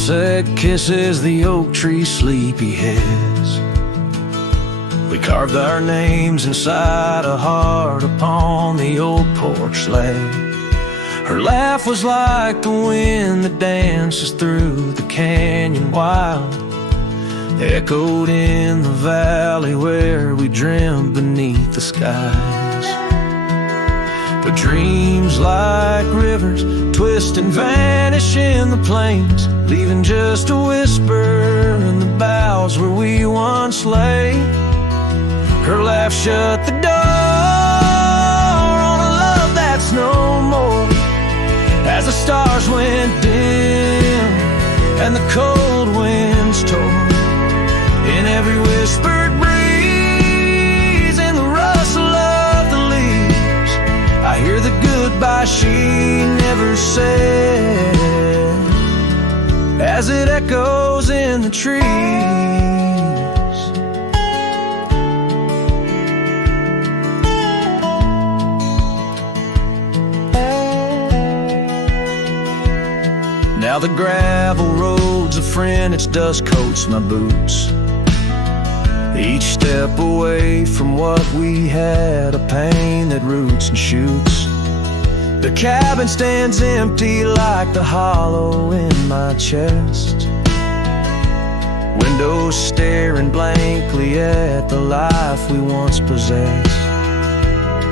sunset kisses the oak tree sleepy heads. We carved our names inside a heart upon the old porch slab. Her laugh was like the wind that dances through the canyon wild, echoed in the valley where we dreamed beneath the skies. But dreams like rivers twist and vanish in the plains, leaving just a whisper in the boughs where we once lay. Her laugh shut the door on a love that's no more, as the stars went dim and the cold winds tore. In every whispered breeze, in the rustle of the leaves, I hear the goodbye she never said, as it echoes in the trees. Now the gravel road's a friend, its dust coats my boots. Each step away from what we had, a pain that roots and shoots. The cabin stands empty like the hollow in my chest, windows staring blankly at the life we once possessed.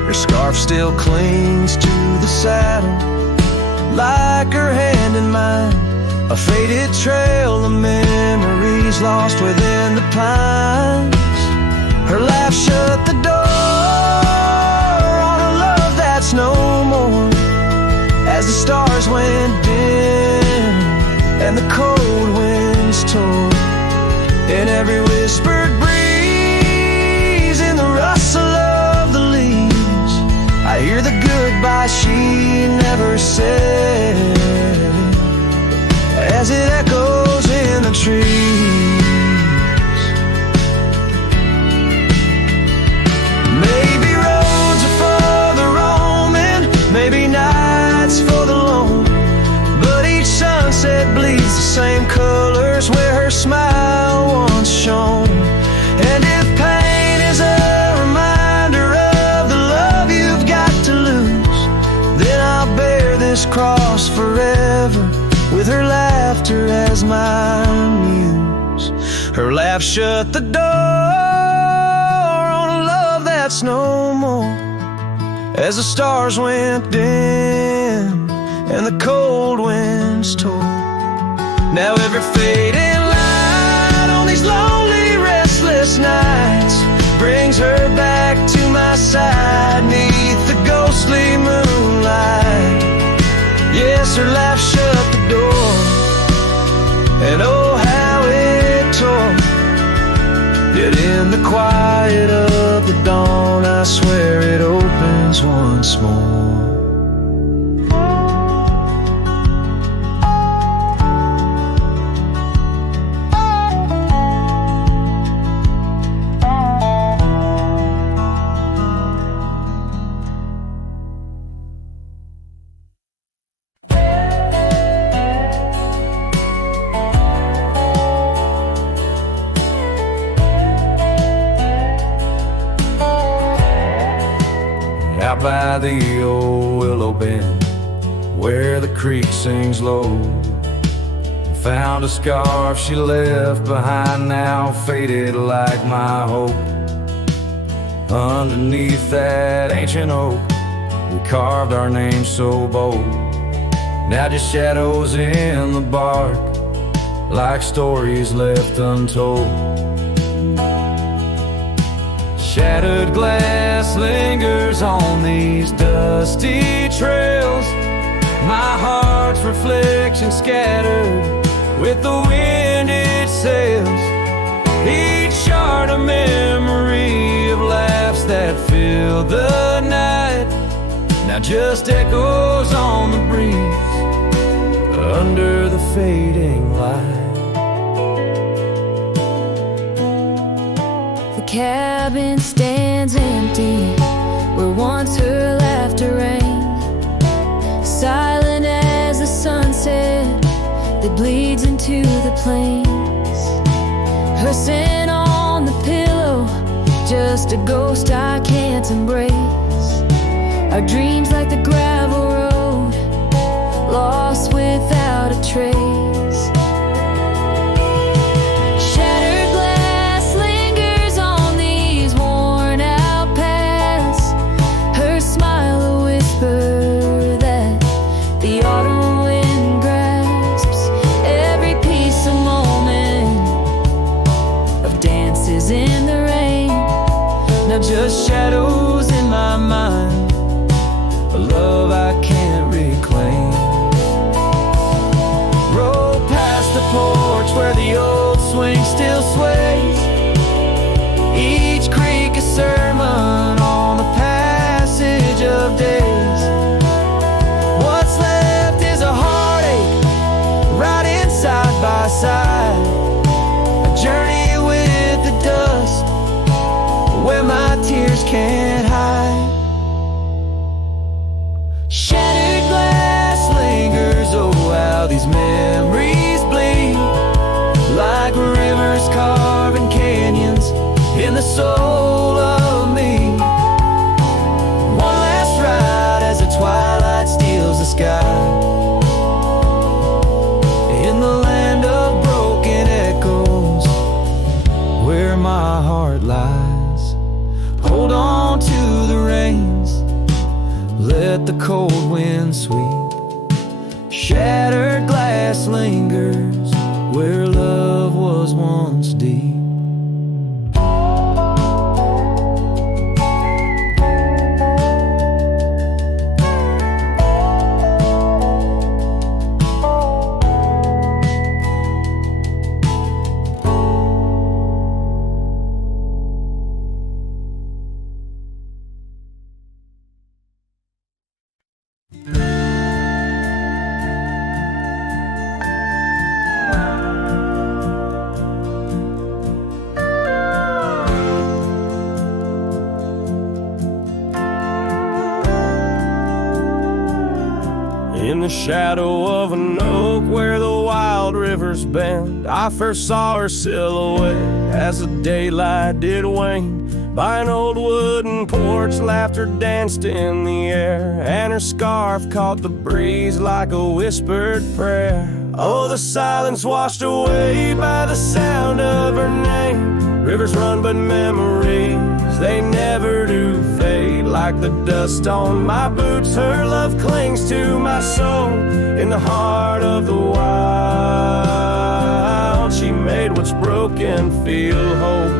Her scarf still clings to the saddle like her hand in mine, a faded trail of memories lost within the pines. Her laugh shut the door on a love that's no more, as the stars went dim and the cold winds tore. In every whispered breeze, in the rustle of the leaves, I hear the goodbye she never said, as it echoes in the trees. Maybe roads are for the roaming, maybe nights for the lone, but each sunset bleeds the same colors where her smile once shone. And if pain is a reminder of the love you've got to lose, then I'll bear this cross forever with her laughter as my muse. Her laugh shut the door on a love that's no more, as the stars went dim and the cold winds tore. Now every fading light on these lonely, restless nights brings her back to my side neath the ghostly moonlight. Yes, her laugh shut the door, and oh how it tore. Yet in the quiet of the dawn, I swear it opens once more. Out by the old willow bend where the creek sings low, found a scarf she left behind, now faded like my hope. Underneath that ancient oak, we carved our names so bold, now just shadows in the bark like stories left untold. Shattered glass lingers on these dusty trails, my heart's reflection scattered with the wind it sails. Each shard a memory of laughs that filled the night, now just echoes on the breeze under the fading light. The cabin stands empty where once her laughter rang, silent as the sunset, the bleeds into the plains. Her scent on the pillow, just a ghost I can't embrace. Our dreams like the gravel road, lost without a trace. Shattered glass lingers on these worn out paths. Her smile a whisper that the autumn wind grasps. Every piece a moment of dances in the rain. Now just shadows in my mind, a love I can't reclaim. Roll past the porch where the old swing still sways. Each creak a sermon on the passage of days. What's left is a heartache, riding side by side. A journey with the dust, where my tears can't hide. Shattered glass lingers, oh how these memories bleed, like rivers carving canyons in the soul of me. One last ride as the twilight steals the sky, in the land of broken echoes, where my heart lies. Hold on to the reins, let the cold wind sweep. Shattered glass lingers where love was once deep. In the shadow of an oak where the wild rivers bend, I first saw her silhouette as the daylight did wane. By an old wooden porch, laughter danced in the air, and her scarf caught the breeze like a whispered prayer. Oh, the silence washed away by the sound of her name. Rivers run but memories, they never do fade. Like the dust on my boots, her love clings to my soul. In the heart of the wild, she made what's broken feel whole.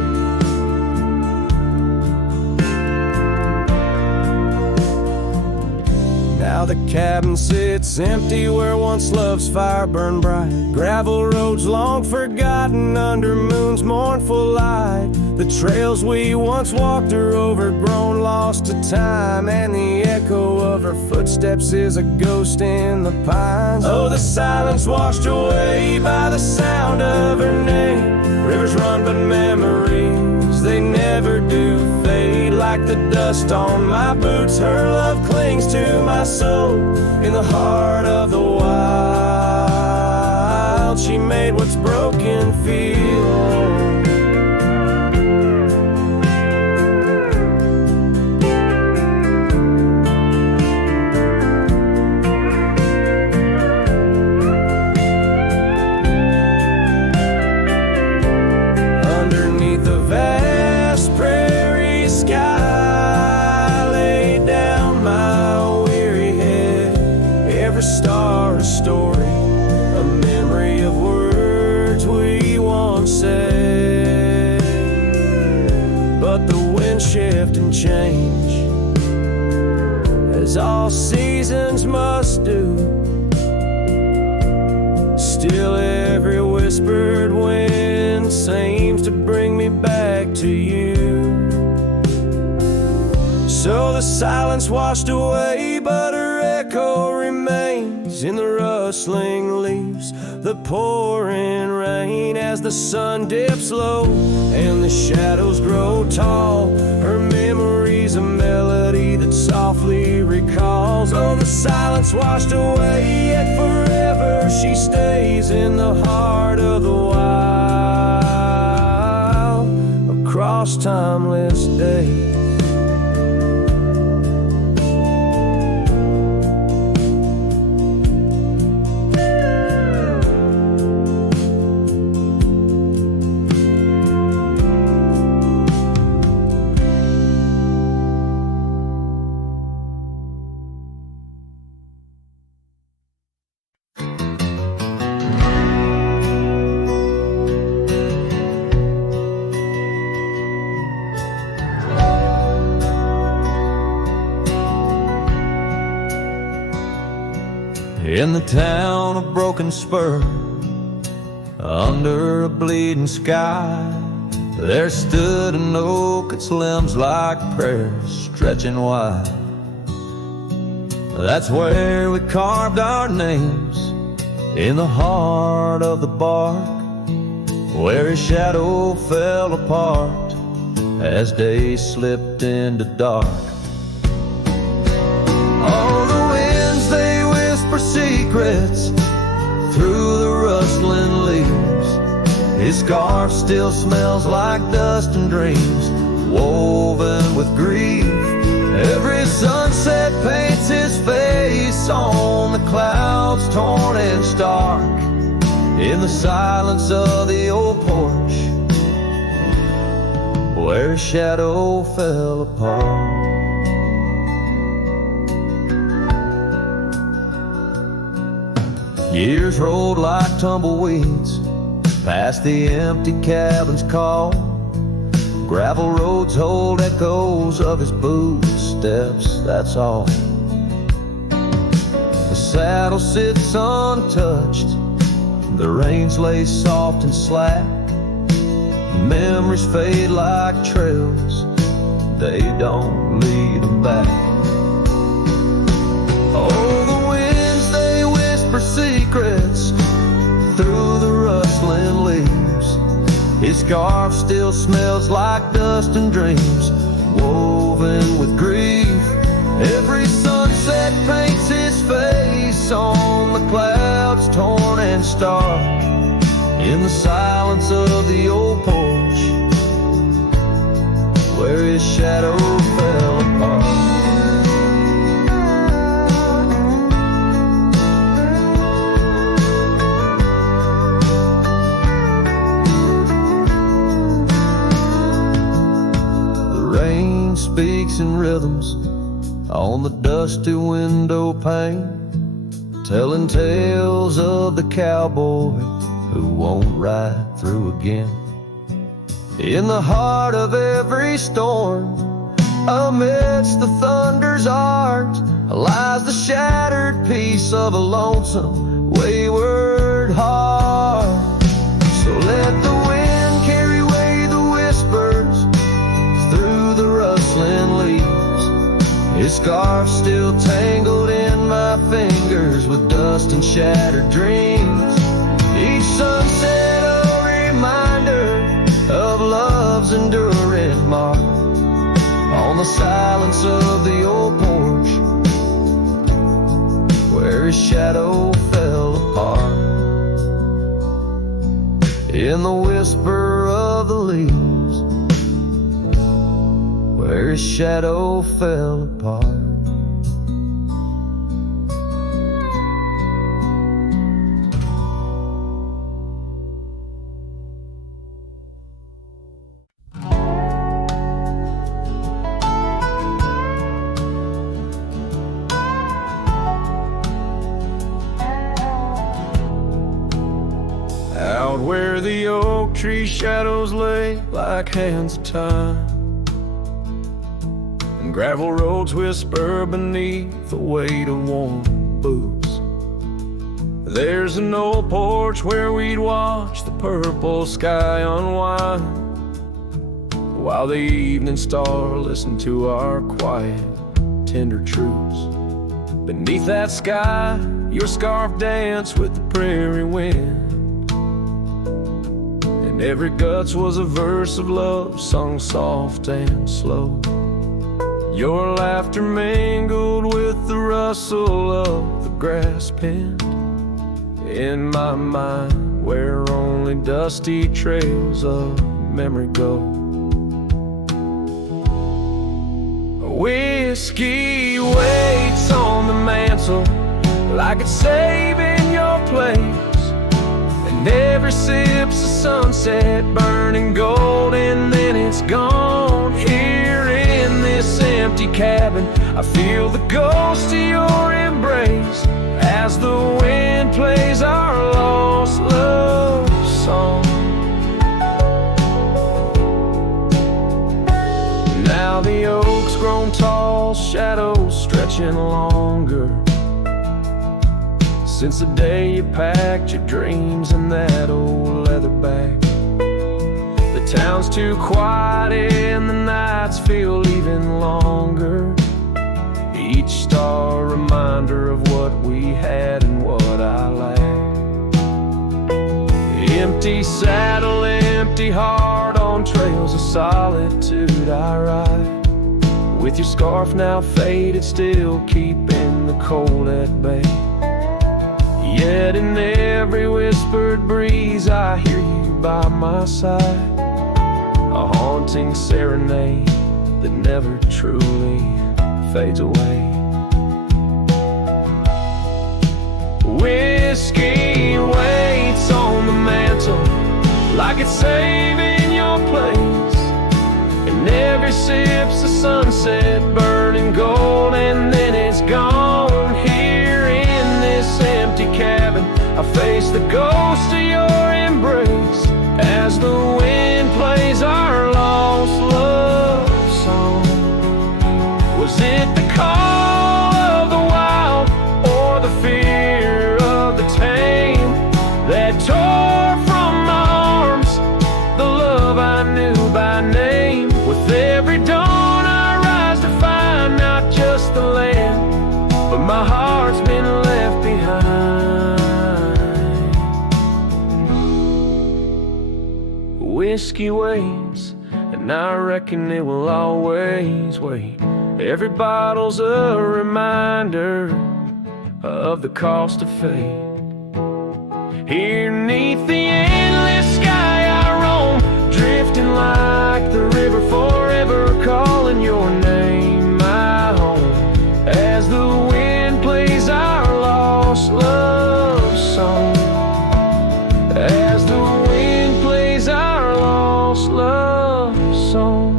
Now the cabin sits empty where once love's fire burned bright. Gravel roads long forgotten under moon's mournful light. The trails we once walked are overgrown, lost to time, and the echo of her footsteps is a ghost in the pines. Oh, the silence washed away by the sound of her name. Rivers run but memories, they never do fade. Like the dust on my boots, her love clings to my soul. In the heart of the wild, she made what's broken feel whole. Underneath the vast prairie sky, lay down my weary head. Every star a story, a memory of words we once said. But the wind shift and change, as all seasons must do. Still every whispered wind seems to bring me back to you. So the silence washed away, but her echo remains in the rustling leaves, the pouring rain. As the sun dips low and the shadows grow tall, her memory's a melody that softly recalls. Oh, the silence washed away, yet forever forever she stays in the heart of the wild, across timeless days. In the town of Broken Spur, under a bleeding sky, there stood an oak, its limbs like prayers stretching wide. That's where we carved our names, in the heart of the bark, where his shadow fell apart as day slipped into dark. All the winds, they whisper secrets through the rustling leaves. His scarf still smells like dust and dreams, woven with grief. Every sunset paints his face on the clouds, torn and stark, in the silence of the old porch, where his shadow fell apart. Years rolled like tumbleweeds past the empty cabin's call. Gravel roads hold echoes of his footsteps, that's all. The saddle sits untouched, the reins lay soft and slack. Memories fade like trails, they don't lead them back. Oh, the winds, they whisper secrets through the rustling leaves. His scarf still smells like dust and dreams, woven with grief. Every sunset paints his face on the clouds, torn and stark, in the silence of the old porch, where his shadow fell apart. Speaks in rhythms on the dusty window pane, telling tales of the cowboy who won't ride through again. In the heart of every storm, amidst the thunder's art, lies the shattered piece of a lonesome, wayward heart. So let the wind carry away the whispers through the rustling leaves. His scarf still tangled in my fingers with dust and shattered dreams. Each sunset a reminder of love's enduring mark on the silence of the old porch, where his shadow fell apart. In the whisper of the leaves, where his shadow fell apart. Out where the oak tree shadows lay like hands of time, and gravel roads whisper beneath the weight of warm boots. There's an old porch where we'd watch the purple sky unwind, while the evening star listened to our quiet, tender truths. Beneath that sky, your scarf danced with the prairie wind, and every guts was a verse of love sung soft and slow. Your laughter mingled with the rustle of the grass pinned in my mind, where only dusty trails of memory go. Whiskey waits on the mantle like it's saving your place, and every sip's a sunset burning gold, and then it's gone. Here in this empty cabin, I feel the ghost of your embrace as the wind plays our lost love song. Now the oak's grown tall, shadows stretching longer, since the day you packed your dreams in that old leather bag. The town's too quiet and the nights feel even longer, each star a reminder of what we had and what I lacked. Empty saddle, empty heart, on trails of solitude I ride, with your scarf now faded, still keeping the cold at bay. Yet in every whispered breeze I hear you by my side, a haunting serenade that never truly fades away. Whiskey waits on the mantle like it's saving your place, and every sip's a sunset burning gold, and then it's gone. Here in this empty cabin, I face the ghost of your embrace as the wind plays our lost love song. Was it the call of the wild or the fear of the tame that tore from my arms the love I knew by name? With every dawn I rise to find not just the land, but my heart's been left behind. Whiskey waits, and I reckon it will always wait. Every bottle's a reminder of the cost of fate. Here neath the endless sky I roam, drifting like the river, forever calling your name my home, as the wind plays our lost love song, as the wind plays our lost love song.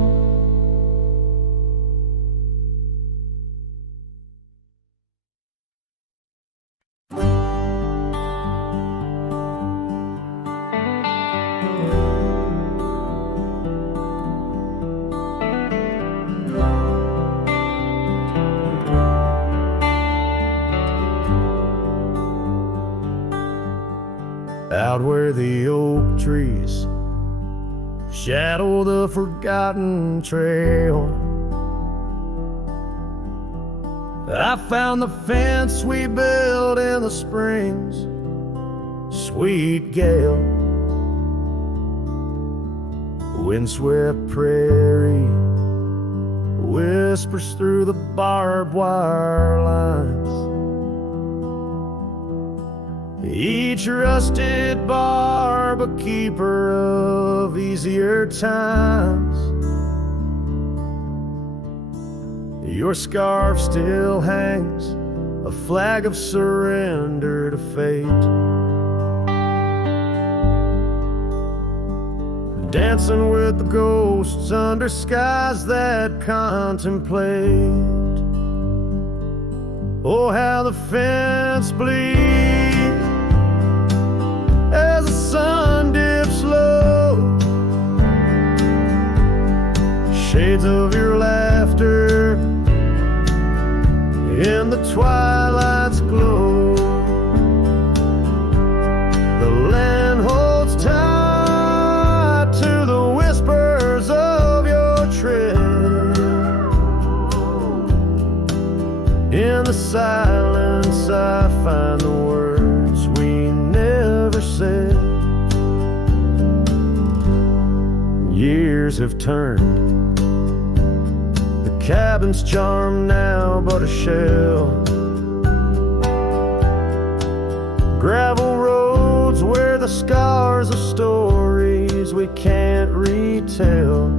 Out where the oak trees shadow the forgotten trail, I found the fence we built in the springs, sweet gale. Windswept prairie whispers through the barbed wire lines, each rusted barb a keeper of easier times. Your scarf still hangs, a flag of surrender to fate, dancing with the ghosts under skies that contemplate. Oh, how the fence bleeds as the sun dips low, shades of your laughter in the twilight's glow. The land holds tight to the whispers of your tread. In the silence I find the words we never said. Years have turned, the cabin's charm now but a shell. Gravel roads where the scars of stories we can't retell.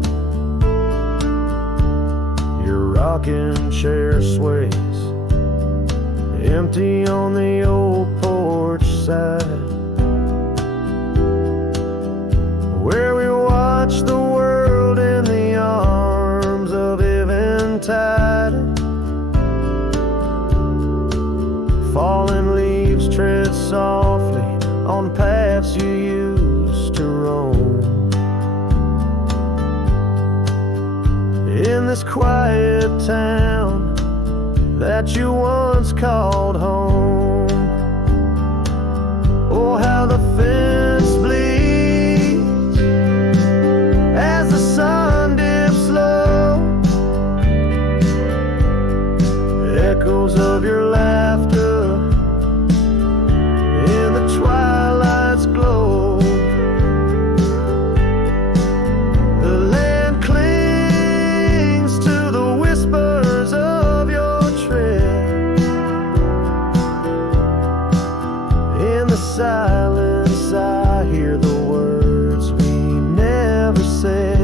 Your rocking chair sways empty on the old porch side, where we watch the world in the arms of eventide. Falling leaves tread softly on paths you used to roam. In this quiet town that you once called home, oh, how the fence bleeds as the sun dips low. Echoes of your laughter in the twilight's glow. The land clings to the whispers of your tread. In the silence I hear the words we never said.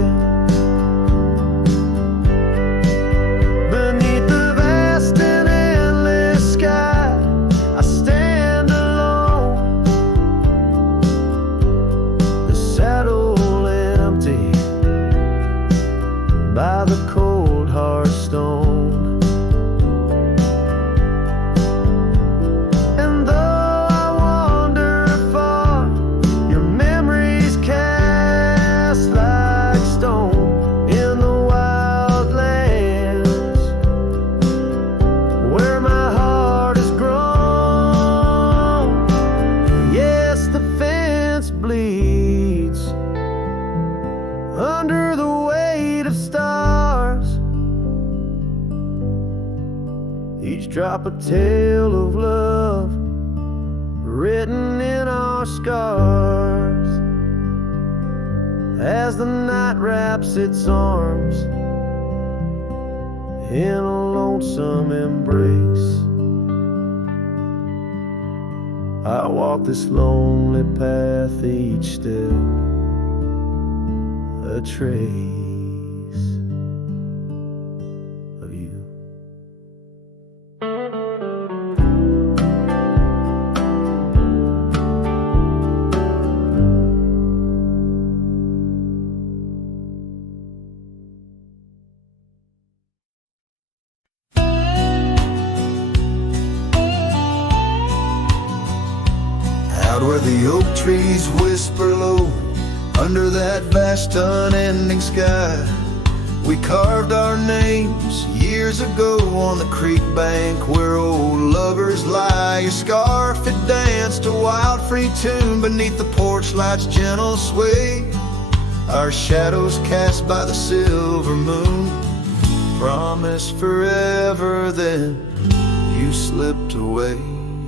Beneath the vast and endless sky, I stand alone, the saddle empty by the cold hard stone. And though I wander far, your memories cast like stone in the wild lands where my heart has grown. Yes, the fence bleeds under the weight of stars, each drop a tale of love written in our scars. As the night wraps its arms in a lonesome embrace, I walk this lonely path, each step a trace of you. Out where the oak trees whisper low, under that vast unending sky, we carved our names years ago on the creek bank where old lovers lie. Your scarf, it danced a wild free tune beneath the porch light's gentle sway. Our shadows cast by the silver moon promised forever, then you slipped away.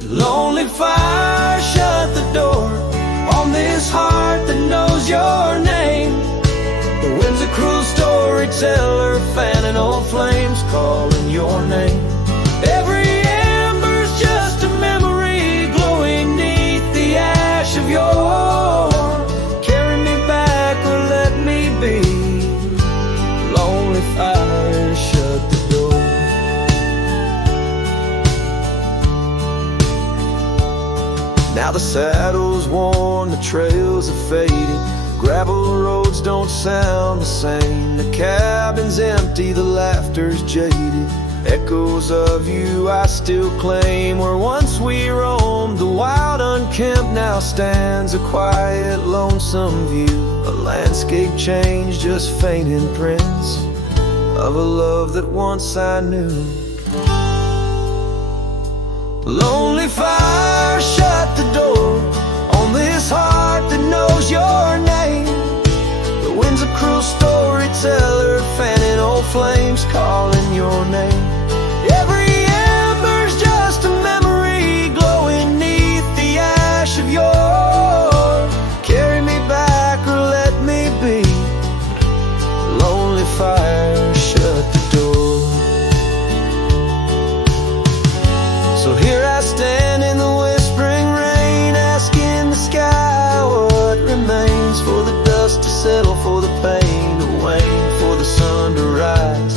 Lonely fire, shut the door on this heart that knows your name. The wind's a cruel storyteller, fanning old flames, calling your name. Every ember's just a memory glowing neath the ash of your. Carry me back or let me be. Lonely fire, shut the door. Now the saddle's worn, the trails are fading, gravel roads don't sound the same. The cabin's empty, the laughter's jaded. Echoes of you I still claim. Where once we roamed, the wild unkempt now stands a quiet, lonesome view. A landscape change, just faint imprints of a love that once I knew. Lonely fire, shut the door on this heart that knows your name. The wind's a cruel storyteller, fanning old flames, calling your name. Every ember's just a memory glowing neath the ash of your. Carry me back or let me be. Lonely fire, shut the door. So here I stand in the whispering rain, settle for the pain to wane, for the sun to rise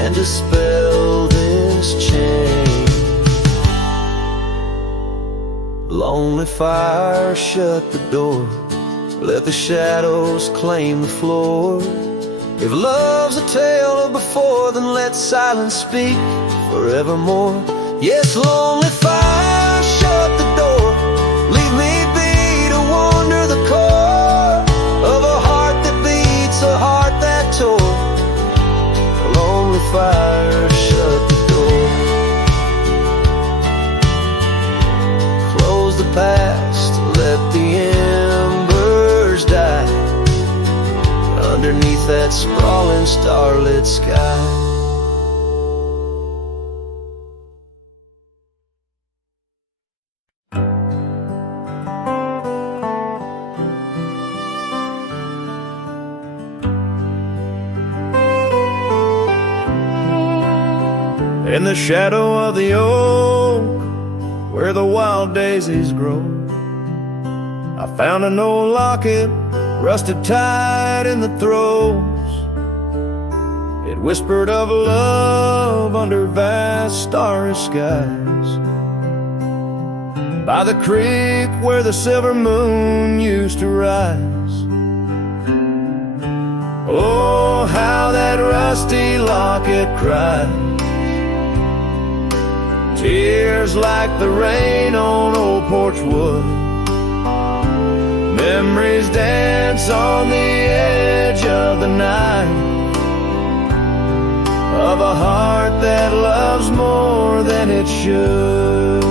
and dispel this chain. Lonely fire, shut the door, let the shadows claim the floor. If love's a tale of before, then let silence speak forevermore. Yes, lonely fire, shut the door, leave me be to wander the core of a heart that beats, a heart that tore. Lonely fire, shut the door. Close the past, let the embers die underneath that sprawling starlit sky. In the shadow of the oak, where the wild daisies grow, I found an old locket, rusted tight in the throes. It whispered of love under vast starry skies, by the creek where the silver moon used to rise. Oh, how that rusty locket cried, tears like the rain on old porch wood. Memories dance on the edge of the night, of a heart that loves more than it should.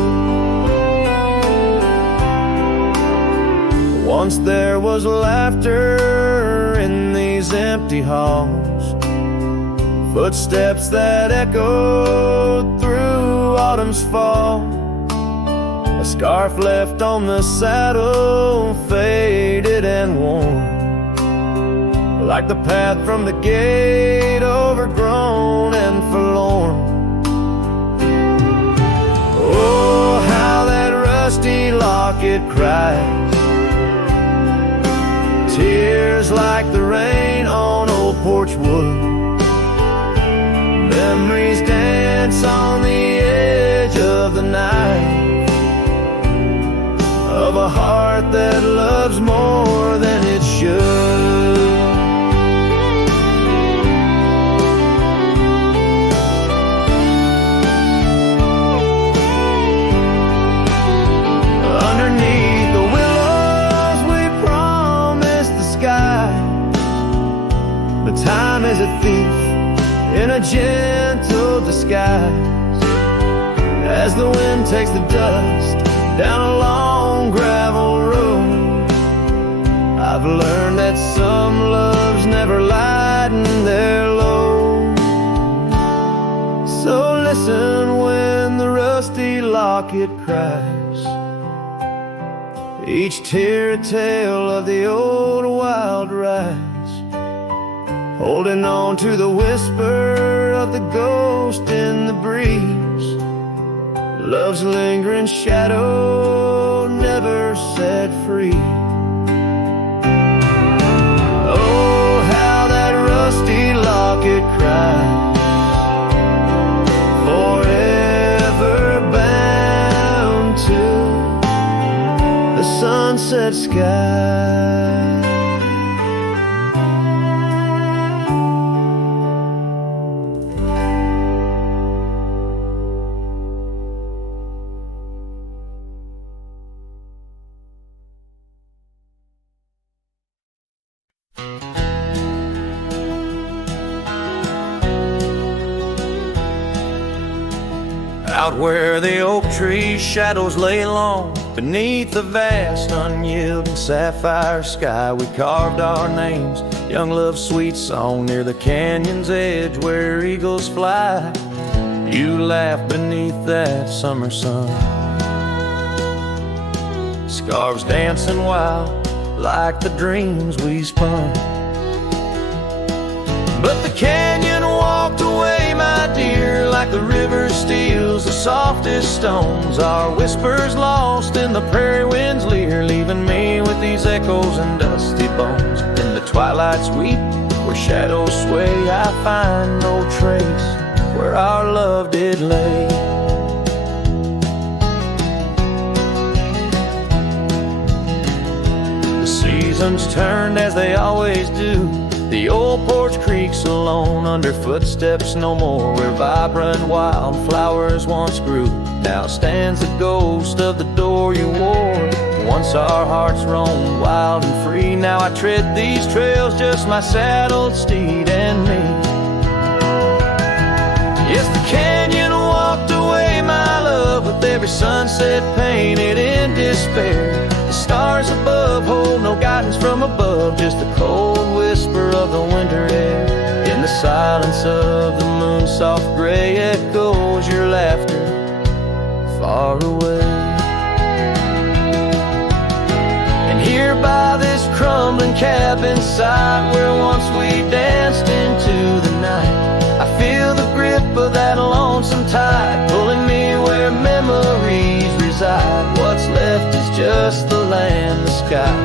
Once there was laughter in these empty halls, footsteps that echoed through autumn's fall. A scarf left on the saddle, faded and worn, like the path from the gate, overgrown and forlorn. Oh, how that rusty locket cries, tears like the rain on old porch wood. Memories dance on the edge of the night, of a heart that loves more than it should. Underneath the willows we promised the sky, but time is a thief in a gentle disguise. As the wind takes the dust down a long gravel road, I've learned that some loves never lighten their load. So listen when the rusty locket cries, each tear a tale of the old wild rise, holding on to the whisper of the ghost in the breeze. Love's lingering shadow never set free. Oh, how that rusty locket cries, forever bound to the sunset sky. Out where the oak tree's shadows lay long, beneath the vast unyielding sapphire sky, we carved our names, young love's sweet song, near the canyon's edge where eagles fly. You laughed beneath that summer sun, scarves dancing wild like the dreams we spun. But the canyon walked away, my dear, like the river steals the softest stones. Our whispers lost in the prairie wind's leer, leaving me with these echoes and dusty bones. In the twilight's weep, where shadows sway, I find no trace where our love did lay. The seasons turned as they always do. The old porch creaks alone under footsteps no more, where vibrant wildflowers once grew. Now stands the ghost of the door you wore. Once our hearts roamed wild and free. Now I tread these trails, just my saddled steed and me. Yes, the canyon walked away, my love, with every sunset painted in despair. The stars above hold no guidance from above, just the cold whisper of the winter air. In the silence of the moon's soft gray echoes your laughter far away. And here by this crumbling cabin site, where once we danced into the night, I feel the grip of that lonesome tide pulling me where memories reside. What's left is just the land, the sky,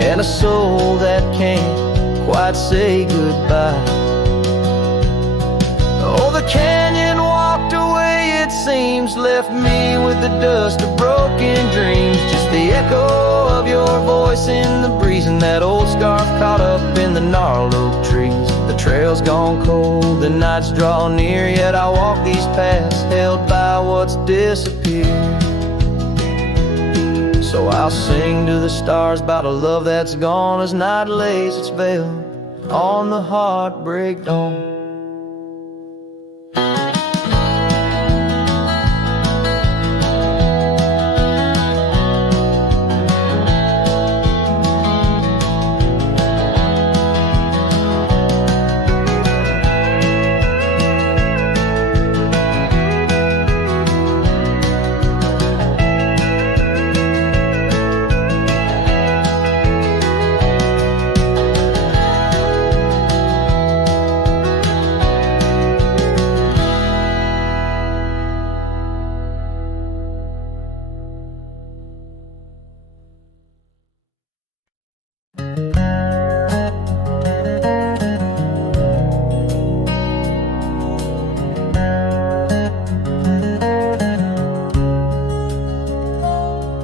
and a soul that can't quite say goodbye. Oh, the canyon walked away, it seems, left me with the dust of broken dreams. Just the echo of your voice in the breeze, and that old scarf caught up in the gnarled oak trees. The trail's gone cold, the nights draw near, yet I walk these paths held by what's disappeared. So I'll sing to the stars about a love that's gone as night lays its veil on the heartbreak dawn.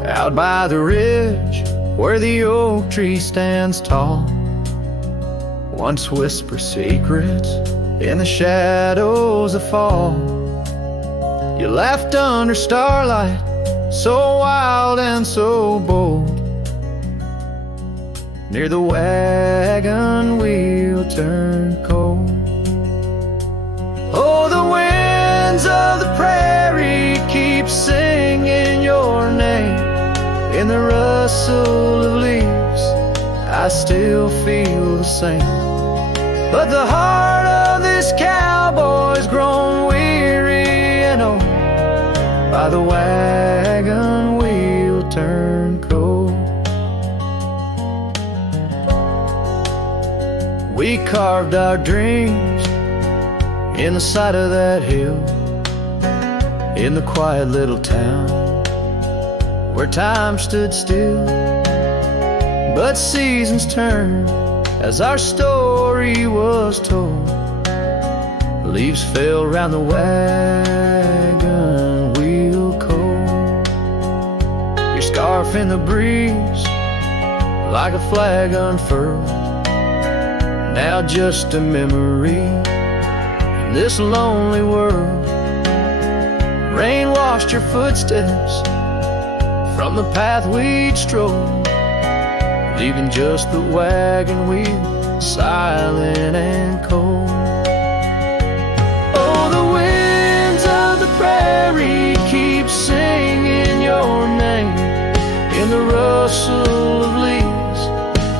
Out by the ridge where the oak tree stands tall, once whisper secrets in the shadows of fall. You laughed under starlight, so wild and so bold. Near the wagon wheel turned cold. Oh, the winds of the prairie keep singing your name. In the rustle of leaves, I still feel the same. But the heart of this cowboy's grown weary and old by the wagon wheel turned cold. We carved our dreams in the side of that hill, in the quiet little town where time stood still. But seasons turned as our story was told. Leaves fell round the wagon wheel cold. Your scarf in the breeze like a flag unfurled, now just a memory in this lonely world. Rain washed your footsteps from the path we'd strolled, leaving just the wagon wheel silent and cold. Oh, the winds of the prairie keep singing your name. In the rustle of leaves,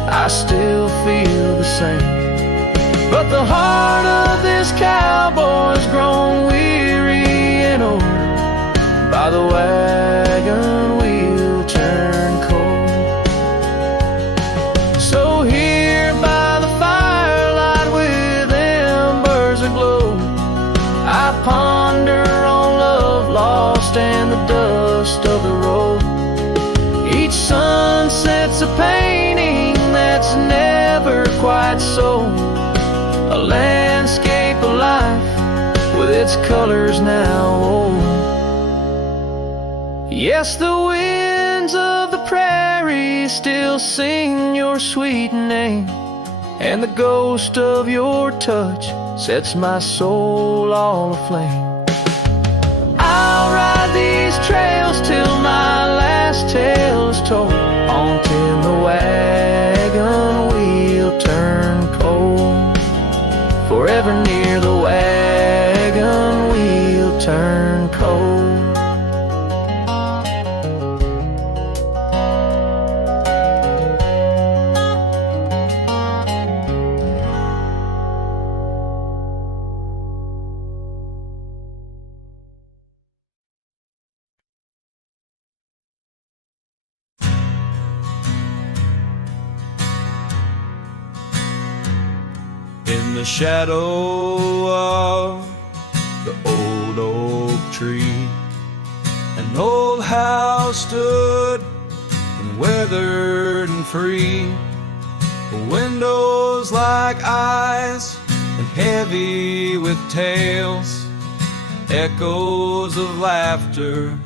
I still feel the same. But the heart of this cowboy's grown weary and old by the wagon wheel turned cold. So here by the firelight with embers aglow, I ponder on love lost and the dust of the road. Each sunset's a painting bright soul, a landscape alive with its colors now old. Yes, the winds of the prairie still sing your sweet name, and the ghost of your touch sets my soul all aflame. I'll ride these trails till my last tale is told, until the wagon wheel turn cold. Forever near the wagon wheel turn cold. In the shadow of the old oak tree, an old house stood and weathered and free. The windows like eyes and heavy with tales, echoes of laughter,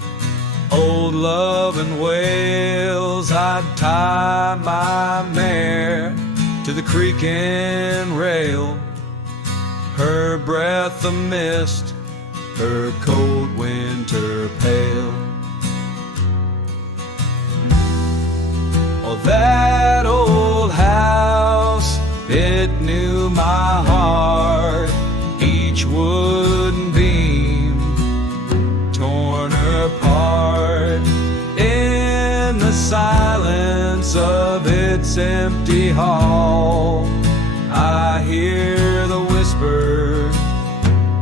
old love and wails. I'd tie my mare to the creaking rail, her breath a mist, her cold winter pale. Oh, that old house, it knew my heart, each wooden beam torn apart. In the silence of its empty hall, I hear the whisper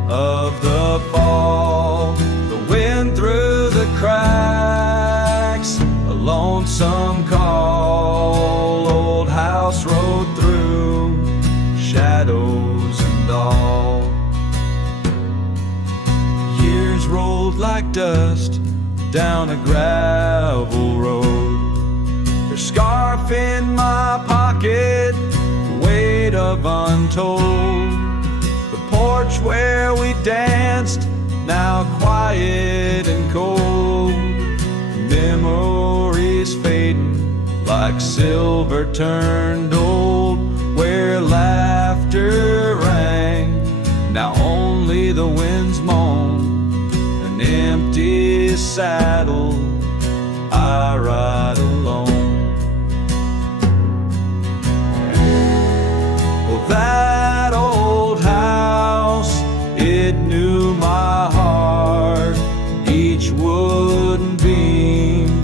of the fall. The wind through the cracks, a lonesome call. Old house road through shadows and all. Years rolled like dust down a gravel road, her scarf in my pocket, the weight of untold. The porch where we danced, now quiet and cold. Memories fading like silver turned old, where laughter rang, now only the winds moan. An empty saddle, I ride alone. Well, that old house, it knew my heart, each wooden beam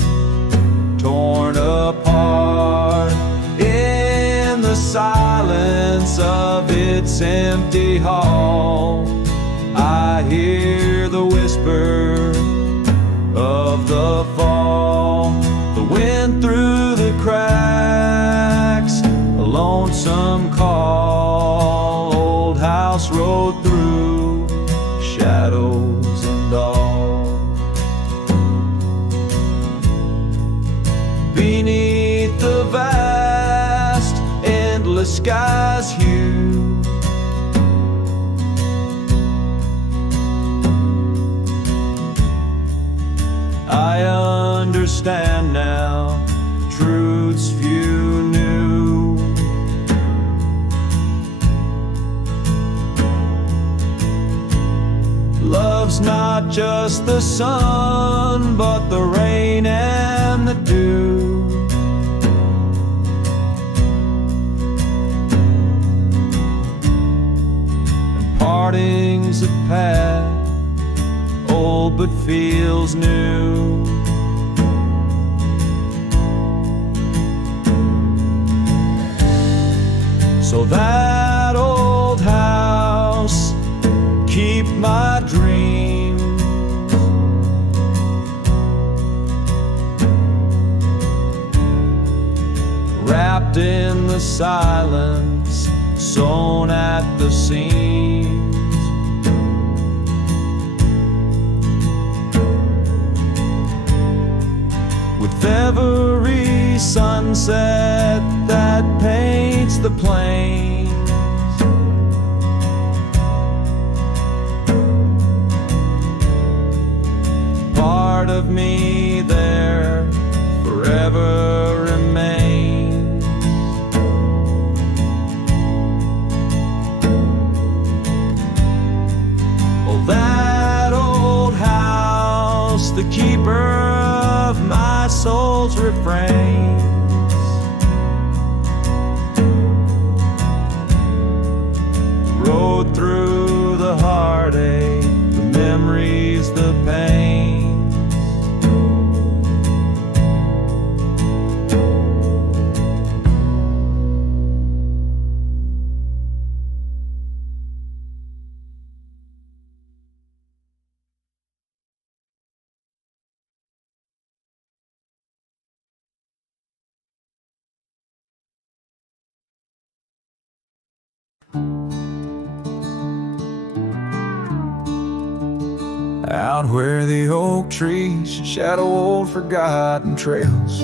torn apart. In the silence of its empty hall, I hear the whisper of the fall. The wind through the cracks, a lonesome call. Old house road through shadows and all. Beneath the vast, endless sky's hue, I understand now truths few knew. Love's not just the sun, but the rain and the dew. And partings that pass, old but feels new. So that old house, keep my dreams. Wrapped in the silence, sewn at the seams. With every sunset that paints the plain, road through the heartache, the memories, the pain. Out where the oak trees shadow old forgotten trails,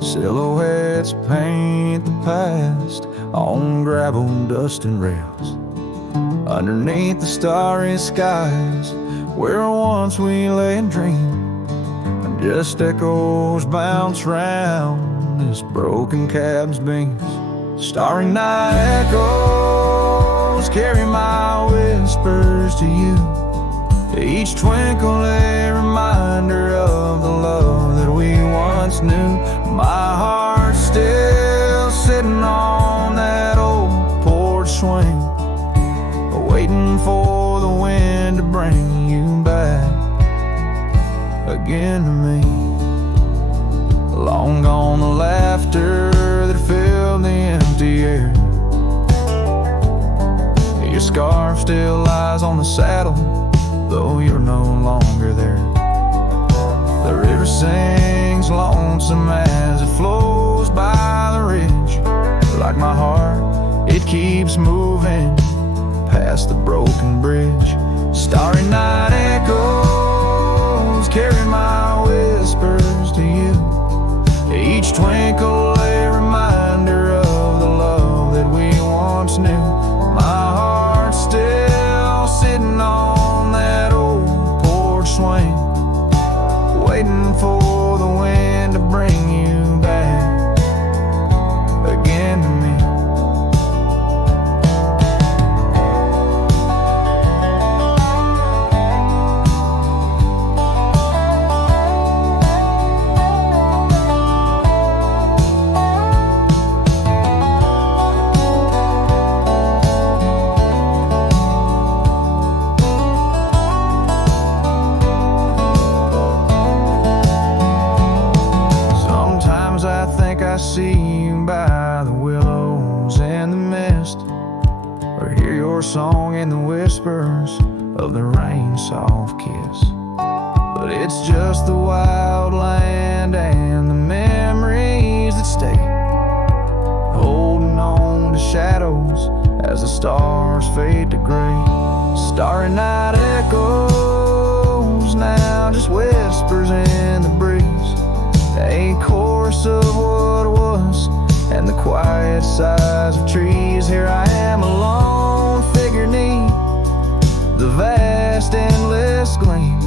silhouettes paint the past on gravel, dust and rails. Underneath the starry skies, where once we lay and dreamed, and just echoes bounce round this broken cab's beams. Starry night echoes carry my whispers to you, each twinkle a reminder of the love that we once knew. My heart's still sitting on that old porch swing, waiting for the wind to bring you back again to me. Long gone the laughter that filled the empty air. Your scarf still lies on the saddle, though you're no longer there. The river sings lonesome as it flows by the ridge. Like my heart, it keeps moving past the broken bridge. Starry night echoes carry my whispers to you, each twinkle a reminder of the love that we once knew. My heart's still sitting on that old porch swing, waiting for the wind to bring you back again to me. I see you by the willows and the mist, or hear your song in the whispers of the rain's soft kiss. But it's just the wild land and the memories that stay, holding on to shadows as the stars fade to gray. Starry night echoes now just whispers in the breeze, a chorus of what was and the quiet sighs of trees. Here I am, a lone figure neath the vast endless gleam,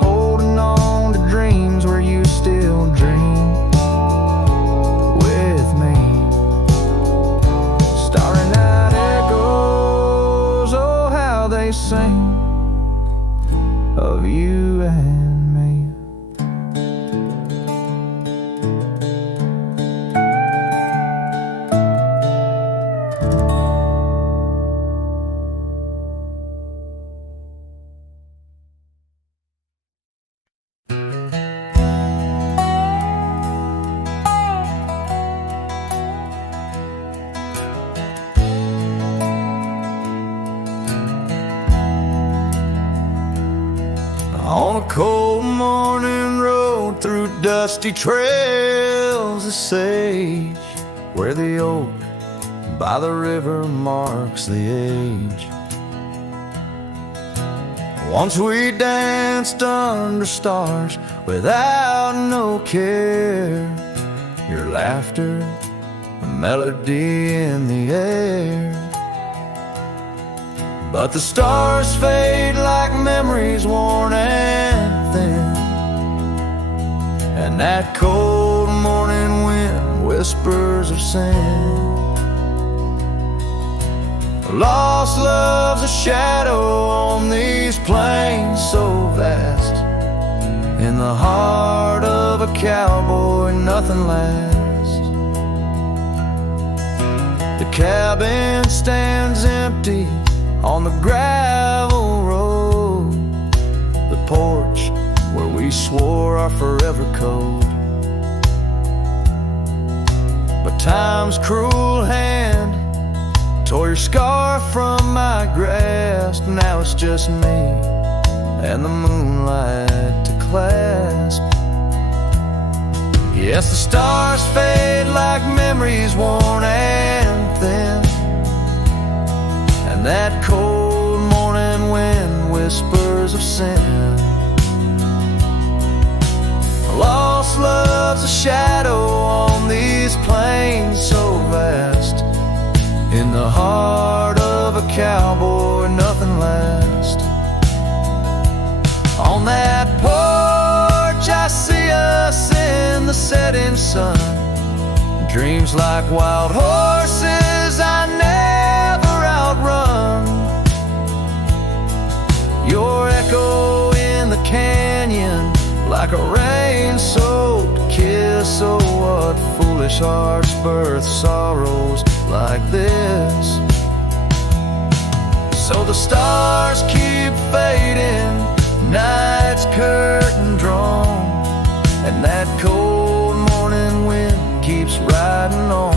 holding on to dreams where you still dream with me. Starry night echoes, oh how they sing of you and me. On a cold morning road through dusty trails of sage, where the oak by the river marks the age. Once we danced under stars without no care, your laughter, a melody in the air. But the stars fade like memories worn and thin, and that cold morning wind whispers of sin. Lost love's a shadow on these plains so vast. In the heart of a cowboy nothing lasts. The cabin stands empty on the gravel road, the porch where we swore our forever code. But time's cruel hand tore your scarf from my grasp. Now it's just me and the moonlight to clasp. Yes, the stars fade like memories worn and thin, and that cold morning wind whispers of sin. Lost love's a shadow on these plains so vast. In the heart of a cowboy, nothing lasts. On that porch I see us in the setting sun. Dreams like wild horses I never outrun. Your echo in the canyon like a rain-soaked kiss. Oh, what foolish hearts birth sorrows like this. So the stars keep fading, night's curtain drawn, and that cold morning wind keeps riding on.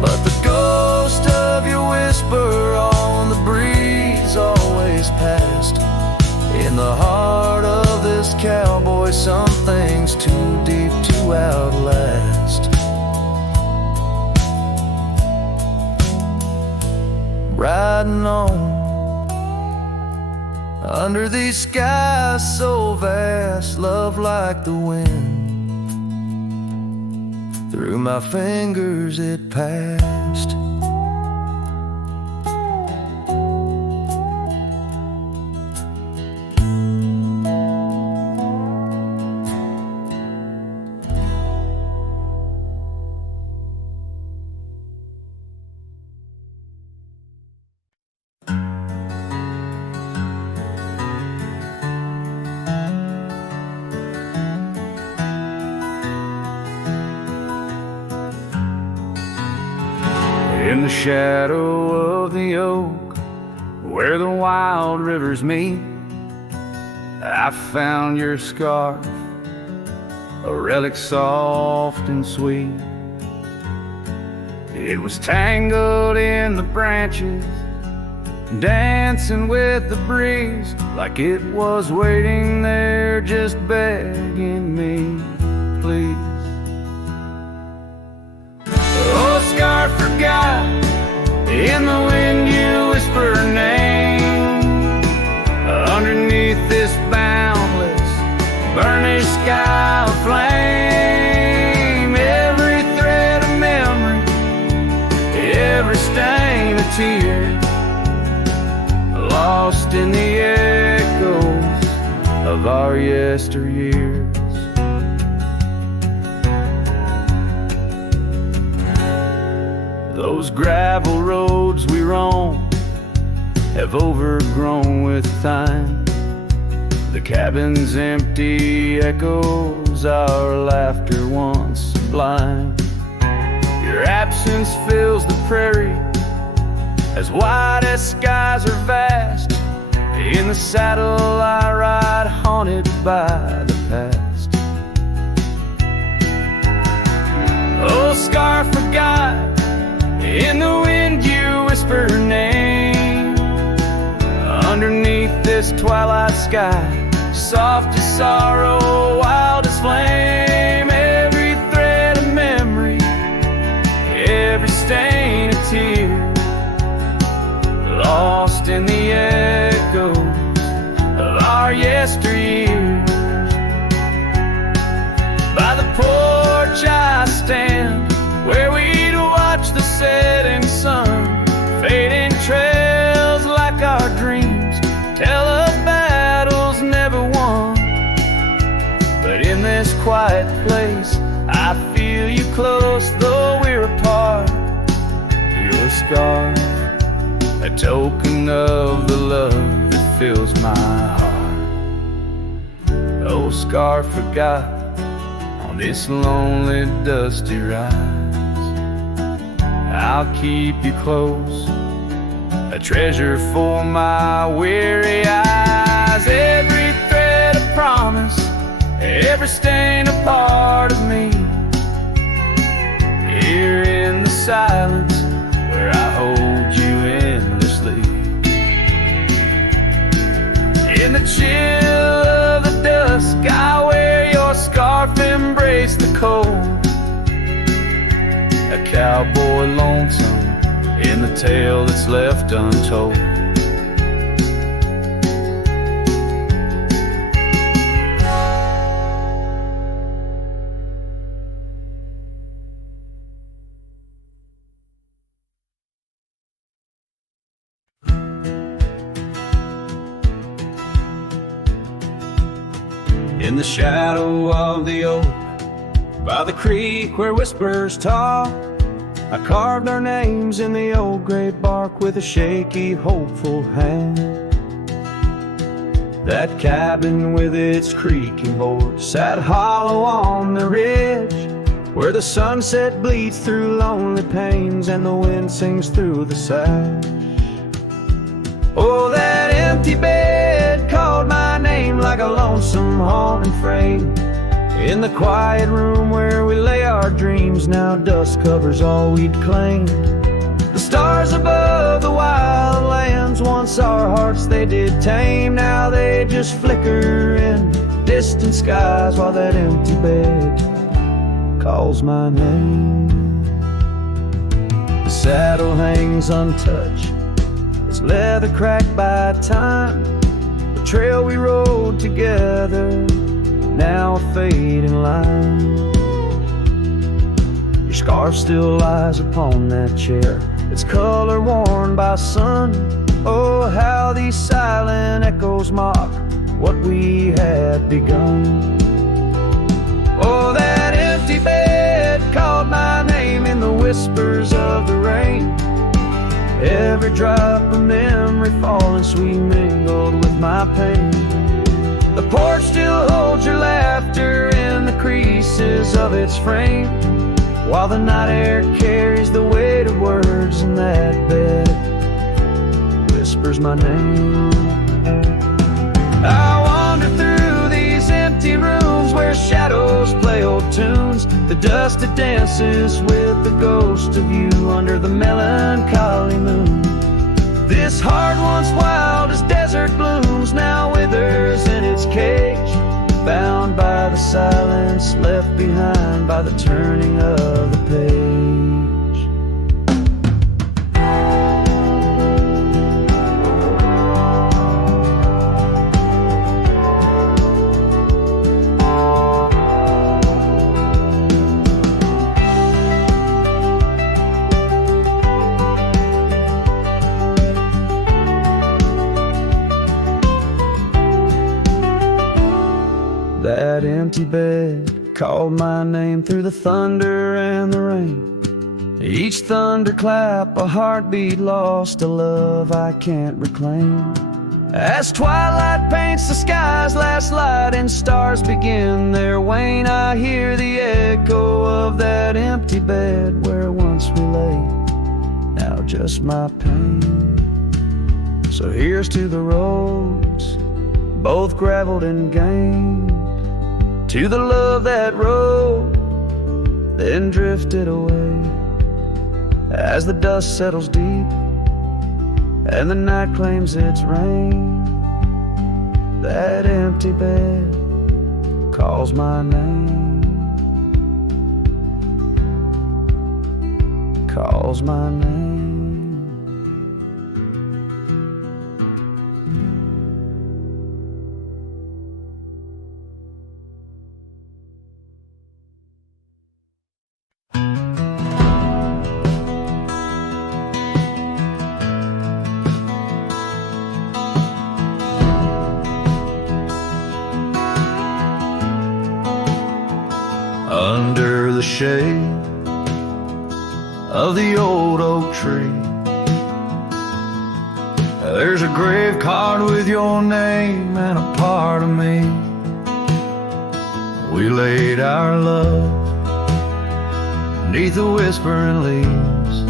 But the ghost of your whisper on the breeze always passed. In the heart of this cowboy, some things too deep to outlast. Riding on under these skies so vast, love like the wind. Through my fingers it passed. In the shadow of the oak, where the wild rivers meet, I found your scarf, a relic soft and sweet. It was tangled in the branches, dancing with the breeze, like it was waiting there just begging me, please. Oh, scarf forgot, in the wind you whisper her name. Underneath this boundless, burnished sky of flame, every thread of memory, every stain of tear, lost in the echoes of our yesteryears. Those gravel roads we roam have overgrown with time. The cabin's empty echoes our laughter once sublime. Your absence fills the prairie, as wide as skies are vast. In the saddle I ride, haunted by the past. Oh, scarf forgot, in the wind you whisper her name. Underneath this twilight sky, soft as sorrow, wild as flame, every thread of memory, every stain of tear, lost in the echoes of our yesteryears. By the porch I stand, where we'd watch the setting sun, fading trails like our dreams tell of battles never won. But in this quiet place I feel you close, though we're apart. Your scar, a token of the love that fills my heart. Oh, scar forgot, on this lonely dusty rise, I'll keep you close, a treasure for my weary eyes. Every thread a promise, every stain a part of me. Here in the silence where I hold you endlessly. In the chill of the dusk, I wear your scarf, embrace the cold. A cowboy lonesome in the tale that's left untold. In the shadow of the oak, by the creek where whispers talk, I carved our names in the old gray bark with a shaky, hopeful hand. That cabin with its creaking board sat hollow on the ridge, where the sunset bleeds through lonely panes and the wind sings through the sash. Oh, that empty bed called my name like a lonesome haunting frame. In the quiet room where we lay our dreams, now dust covers all we'd claimed. The stars above the wild lands, once our hearts they did tame, now they just flicker in distant skies while that empty bed calls my name. The saddle hangs untouched, its leather cracked by time. The trail we rode together, now a fading line. Your scarf still lies upon that chair, its color worn by sun. Oh, how these silent echoes mock what we had begun. Oh, that empty bed called my name in the whispers of the rain. Every drop of memory falling sweet mingled with my pain. The porch still holds your laughter in the creases of its frame, while the night air carries the weight of words, and that bed whispers my name. I wander through these empty rooms where shadows play old tunes. The dust that dances with the ghost of you under the melancholy moon. This heart once wild as desert blooms now withers in its cage, bound by the silence left behind by the turning of the page. That empty bed called my name through the thunder and the rain. Each thunderclap a heartbeat lost, a love I can't reclaim. As twilight paints the sky's last light and stars begin their wane, I hear the echo of that empty bed where once we lay, now just my pain. So here's to the roads, both graveled and gained, to the love that rode, then drifted away. As the dust settles deep and the night claims its reign, that empty bed calls my name, calls my name. Under the shade of the old oak tree, there's a grave card with your name and a part of me. We laid our love 'neath the whispering leaves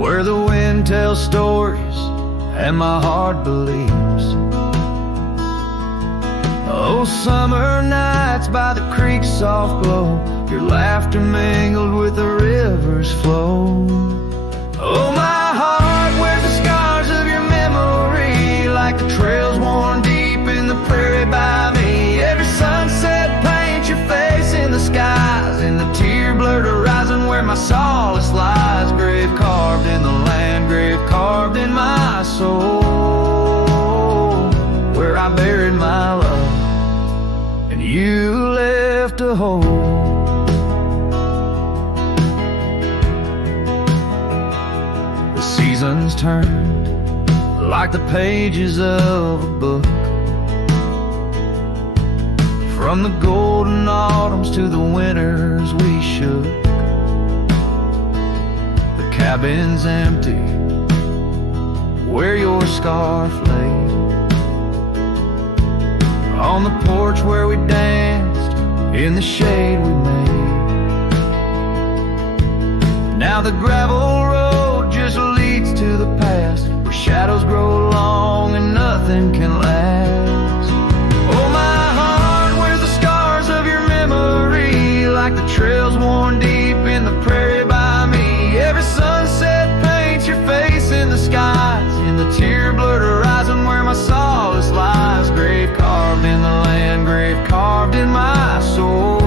where the wind tells stories and my heart believes. Oh, summer nights by the creek's soft glow, your laughter mingled with the river's flow. Oh, my heart wears the scars of your memory, like the trails worn deep in the prairie by me. Every sunset paints your face in the skies, in the tear-blurred horizon where my solace lies. Grave carved in the land, grave carved in my soul, where I buried my love and you left a hole. The seasons turned like the pages of a book, from the golden autumns to the winters we shook. The cabin's empty where your scarf lay, on the porch where we danced in the shade we made. Now the gravel road just leads to the past, where shadows grow long and nothing can last. Oh, my heart wears the scars of your memory, like the trails worn deep in the prairie by me. Every sunset paints your face in the skies, in the tear-blurred horizon where my solace lies. Grave carved in the land, grave carved in my soul,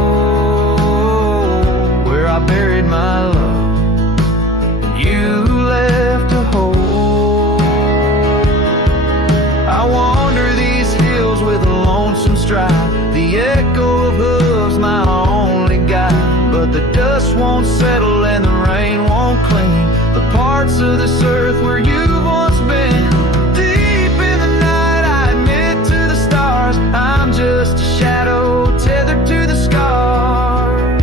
where I buried my love and you left a hole. I wander these hills with a lonesome stride, the echo of hooves my only guide. But the dust won't settle and the rain won't clean the parts of this earth where you've once been. Deep in the night I admit to the stars, I'm just a shadow tethered to the scar.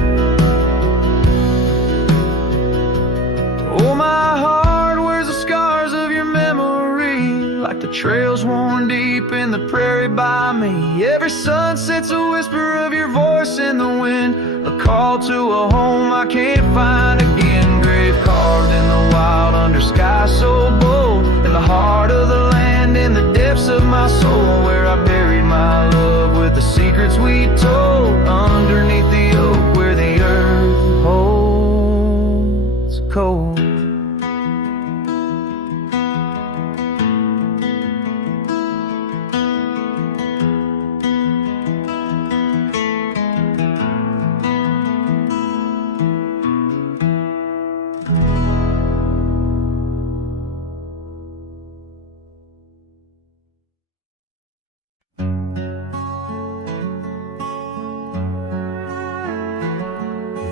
Oh, my heart wears the scars of your memory, like the trails worn deep in the prairie by me. Every sunset's a whisper of your voice in the wind, a call to a home I can't find again. Grave carved in the wild under sky so bold, in the heart of the land, in the depths of my soul, where I buried my love with the secrets we told, underneath the oak where the earth holds cold.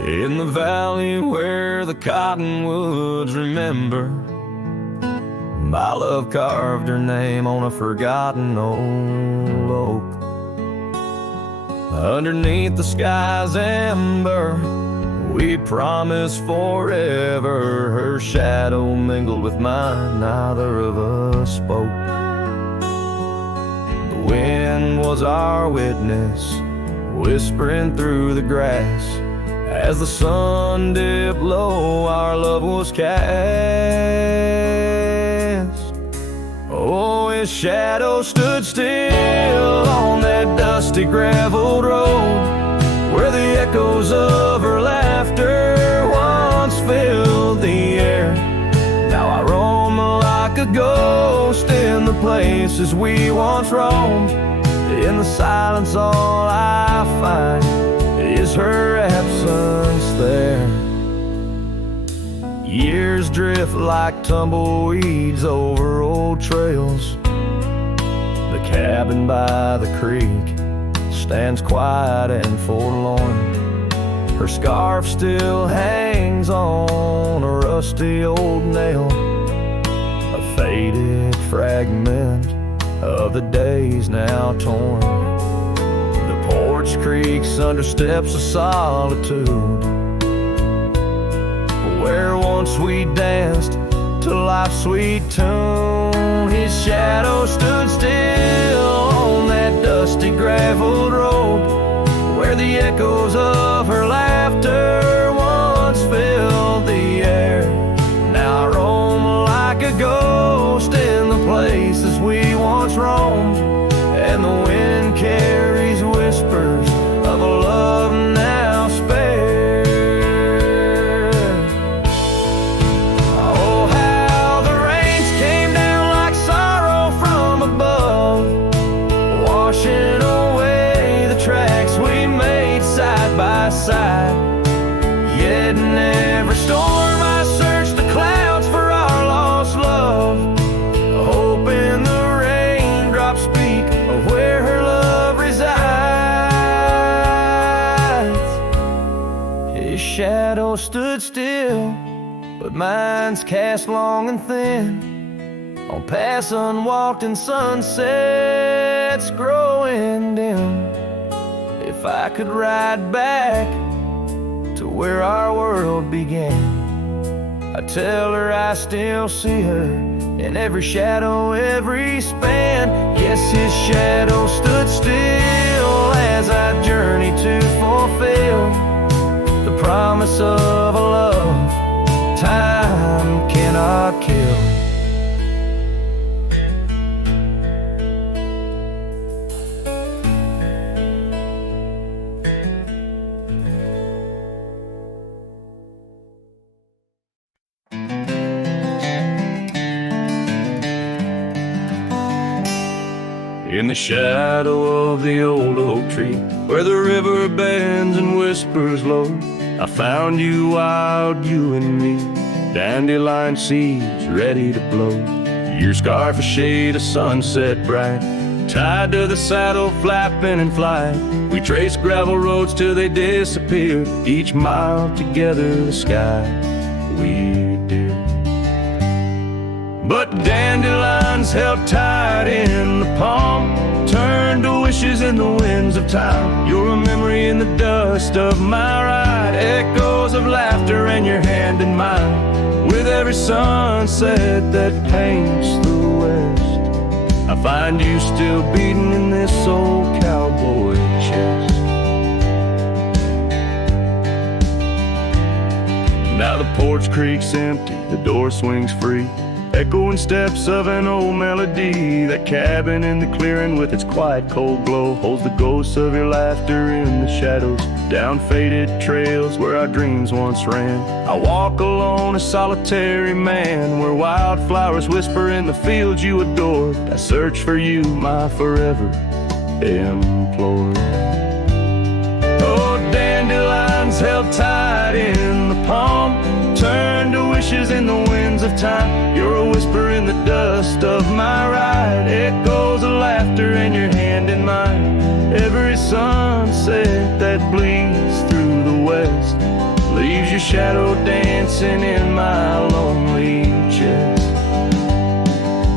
In the valley where the cottonwoods remember, my love carved her name on a forgotten old oak. Underneath the sky's amber, we promised forever. Her shadow mingled with mine, neither of us spoke. The wind was our witness, whispering through the grass. As the sun dipped low, our love was cast. Oh, his shadow stood still on that dusty graveled road, where the echoes of her laughter once filled the air. Now I roam like a ghost in the places we once roamed. In the silence all I find is her absence there. Years drift like tumbleweeds over old trails. The cabin by the creek stands quiet and forlorn. Her scarf still hangs on a rusty old nail, a faded fragment of the days now torn. Porch creaks under steps of solitude, where once we danced to life's sweet tune. His shadow stood still on that dusty graveled road, where the echoes of her laughter once filled the air. Now I roam His shadow stood still, but mine's cast long and thin on paths unwalked and sunsets growing dim. If I could ride back to where our world began, I'd tell her I still see her in every shadow, every span. Yes, his shadow stood still as I journeyed to fulfill the promise of a love time cannot kill. In the shadow of the old oak tree, where the river bends and whispers low, I found you, wild, you and me, dandelion seeds ready to blow. Your scarf a shade of sunset bright, tied to the saddle, flapping in flight. We traced gravel roads till they disappeared, each mile together the sky we did. But dandelions held tight in the palm turned to wishes in the winds of time. You're a memory in the dust of my ride, echoes of laughter and your hand in mine. With every sunset that paints the west, I find you still beating in this old cowboy chest. Now the porch creaks empty, the door swings free, echoing steps of an old melody. That cabin in the clearing with its quiet cold glow holds the ghosts of your laughter in the shadows, down faded trails where our dreams once ran. I walk alone, a solitary man, where wildflowers whisper in the fields you adored. I search for you, my forever implored. Oh, dandelions held tight in the palm turn to wishes in the winds of time. You're a whisper in the dust of my ride, echoes of laughter and your hand in mine. Every sunset that bleeds through the west leaves your shadow dancing in my lonely chest.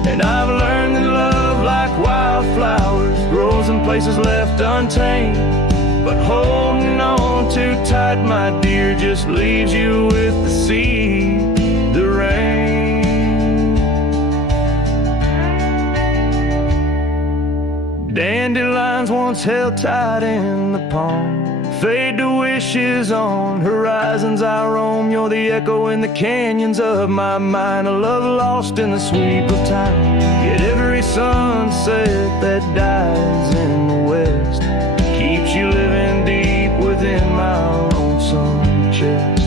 And I've learned that love, like wildflowers, grows in places left untamed. But holding on too tight, my dear, just leaves you with the sea, the rain. Dandelions once held tight in the palm fade to wishes on horizons I roam. You're the echo in the canyons of my mind, a love lost in the sweep of time. Yet every sunset that dies in the west keeps you living deep within my lonesome chest.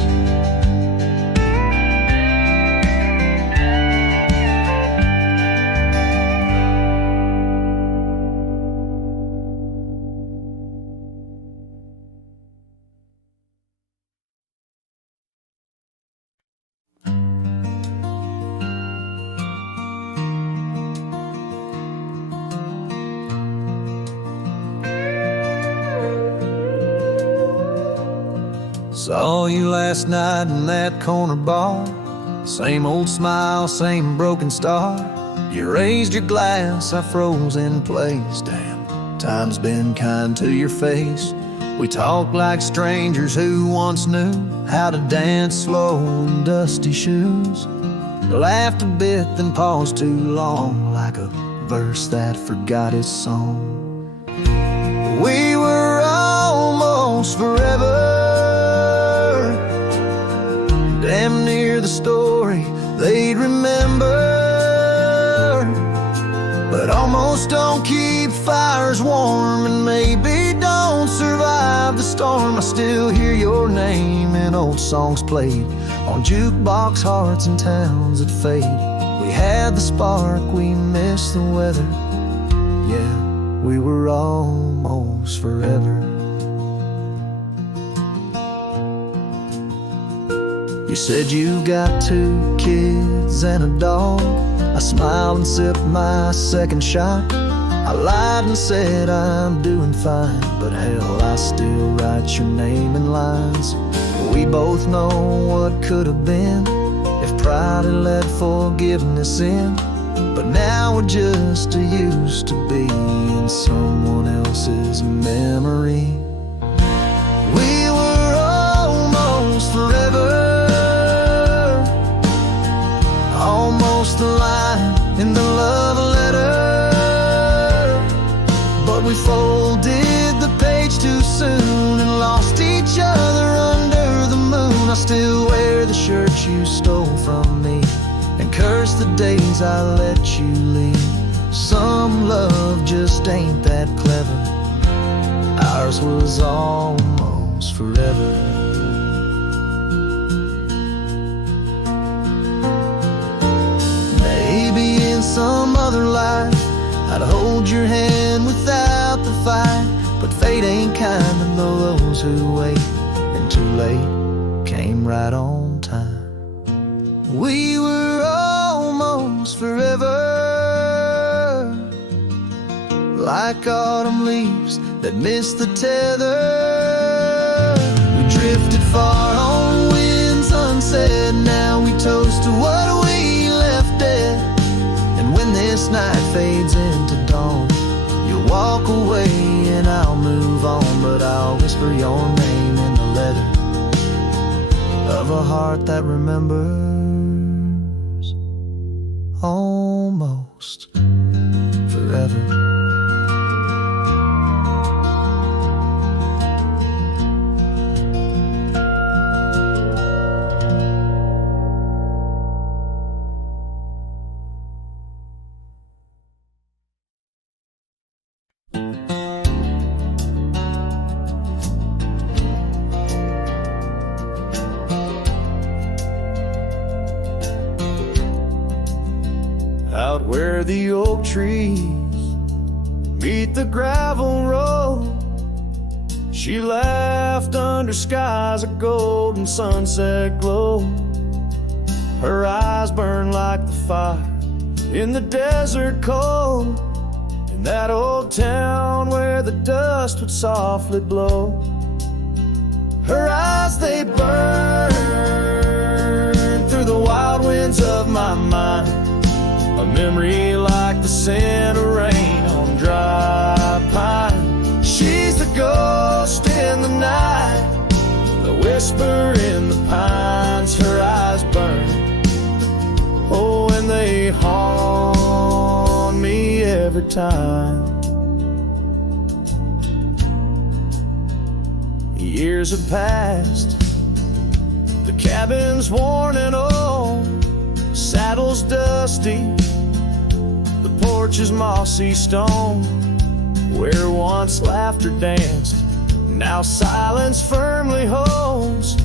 Saw you last night in that corner bar, same old smile, same broken star. You raised your glass, I froze in place. Damn, time's been kind to your face. We talked like strangers who once knew how to dance slow in dusty shoes. Laughed a bit, then paused too long, like a verse that forgot its song. We were almost forever, damn near the story they'd remember. But almost don't keep fires warm, and maybe don't survive the storm. I still hear your name in old songs played on jukebox hearts and towns that fade. We had the spark, we missed the weather. Yeah, we were almost forever. You said you got 2 kids and a dog. I smiled and sipped my second shot. I lied and said I'm doing fine, but hell, I still write your name in lines. We both know what could have been if pride had let forgiveness in. But now we're just used to being someone else's memory. We were almost forever, almost a line in the love letter, but we folded the page too soon and lost each other under the moon. I still wear the shirt you stole from me and curse the days I let you leave. Some love just ain't that clever. Ours was almost forever. Maybe in some other life I'd hold your hand without the fight, but fate ain't kind to those who wait, and too late came right on time. We were almost forever, like autumn leaves that missed the tether. We drifted far on winds unsaid. Now we toast to what we left dead. And when this night fades into dawn, you'll walk away and I'll move on, but I'll whisper your name in the letter of a heart that remembers almost forever. Out where the oak trees meet the gravel road, she laughed under skies of golden sunset glow. Her eyes burned like the fire in the desert cold, in that old town where the dust would softly blow. Her eyes, they burn through the wild winds of my mind, a memory like the scent of rain on dry pine. She's the ghost in the night, the whisper in the pines. Her eyes burn, oh, and they haunt me every time. Years have passed, the cabin's worn and old, saddle's dusty, the porch is mossy stone. Where once laughter danced, now silence firmly holds.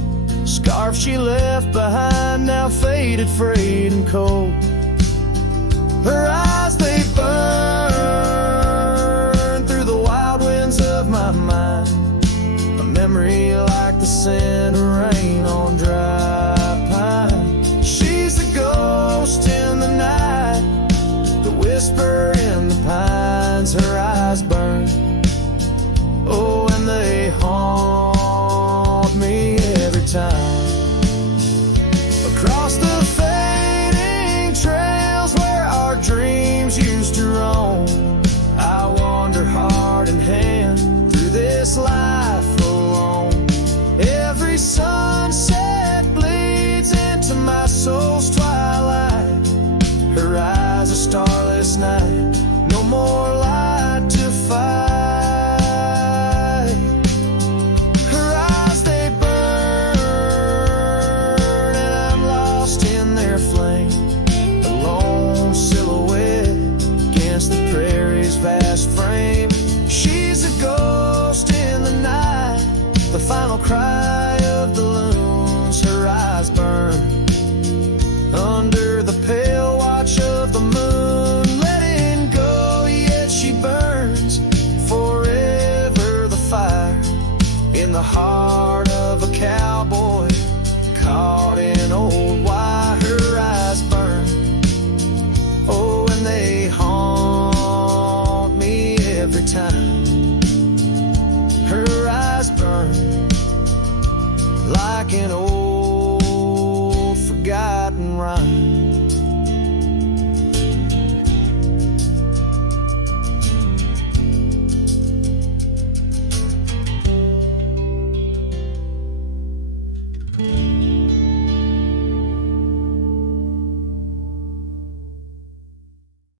Scarf she left behind, now faded, frayed and cold. Her eyes, they burn through the wild winds of my mind, a memory like the scent of rain on dry pine. She's the ghost in the night, the whisper in the pines. Her eyes burn, oh, and they haunt me every time. Across the fading trails where our dreams used to roam, I wander heart in hand through this life alone. Every sunset bleeds into my soul's twilight. Her eyes, a starless night, no more light to fight. Her eyes, they burn, and I'm lost in their flame, a lone silhouette against the prairie's vast frame. She's a ghost in the night, the final cry of the loons. Her eyes burn under the pale watch of the moon, letting go, yet she burns forever. The fire in the heart of a cowboy caught in old wire. Her eyes burn, oh, and they haunt me every time. Her eyes burn like an old forgotten rhyme.